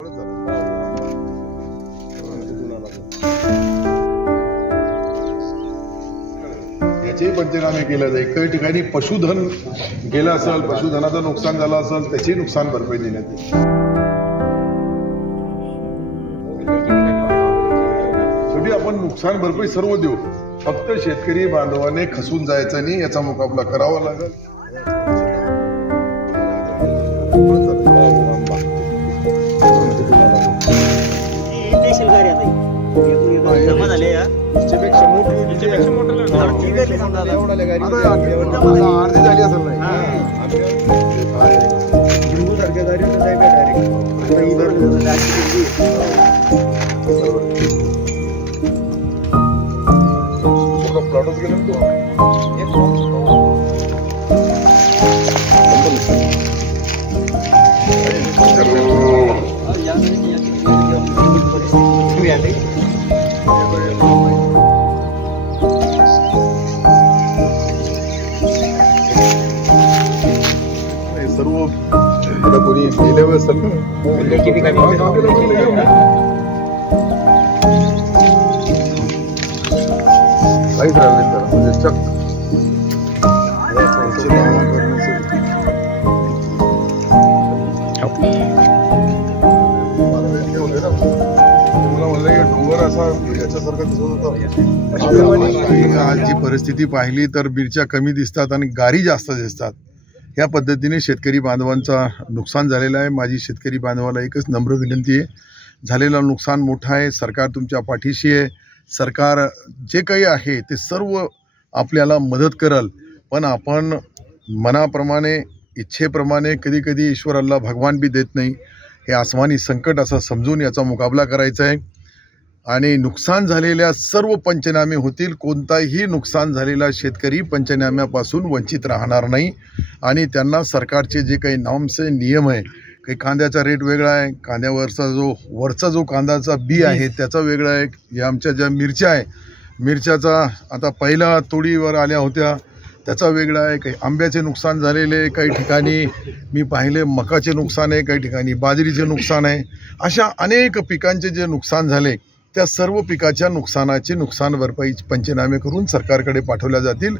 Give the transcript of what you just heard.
याचे पंचनामे केले जाईल. काही ठिकाणी पशुधन गेलं असेल, पशुधनाचं नुकसान झालं असेल, त्याची नुकसान भरपाई देण्यात येईल. शेवटी आपण नुकसान भरपाई सर्व देऊ, फक्त शेतकरी बांधवाने खसून जायचं नाही, याचा मुकाबला करावा लागेल. सर्व आता कोणी गेल्यावर असेल काहीच राहिलं तर म्हणजे चक डोंगर असा याच्यासारखं दिसत होता. आज जी परिस्थिती पाहिली तर मिरच्या कमी दिसतात आणि गारी जास्त दिसतात. ह्या पद्धतीने शेतकरी बांधवांचा नुकसान झालेलं आहे. माझी शेतकरी बांधवाला एकच नम्र विनंती आहे, झालेलं नुकसान मोठं आहे, सरकार तुमच्या पाठीशी आहे. सरकार जे काही आहे ते सर्व आपल्याला मदत करेल, पण आपण मनाप्रमाणे इच्छेप्रमाणे कधी कधी ईश्वर अल्लाह भगवान बी देत नाही. हे आसमानी संकट असं समजून याचा मुकाबला करायचा आहे आणि नुकसान झालेल्या सर्व पंचनामे होतील. कोणताही नुकसान झालेला शेतकरी पंचनाम्यापासून वंचित राहणार नाही आणि त्यांना सरकारचे जे काही नॉर्म्स आहे, नियम आहे, काही कांद्याचा रेट वेगळा आहे, कांद्यावरचा जो कांद्याचा बी आहे त्याचा वेगळा आहे. या आमच्या ज्या मिरच्या आहे, मिरच्याचा आता पहिला तोडीवर आल्या होत्या त्याचा वेगळा आहे. काही आंब्याचे नुकसान झालेले, काही ठिकाणी मी पाहिले मकाचे नुकसान आहे, काही ठिकाणी बाजरीचे नुकसान आहे. अशा अनेक पिकांचे जे नुकसान झाले त्या सर्व पिकाच्या नुकसानाचे नुकसान भरपाई पंचनामे करून सरकारकडे पाठवल्या जातील.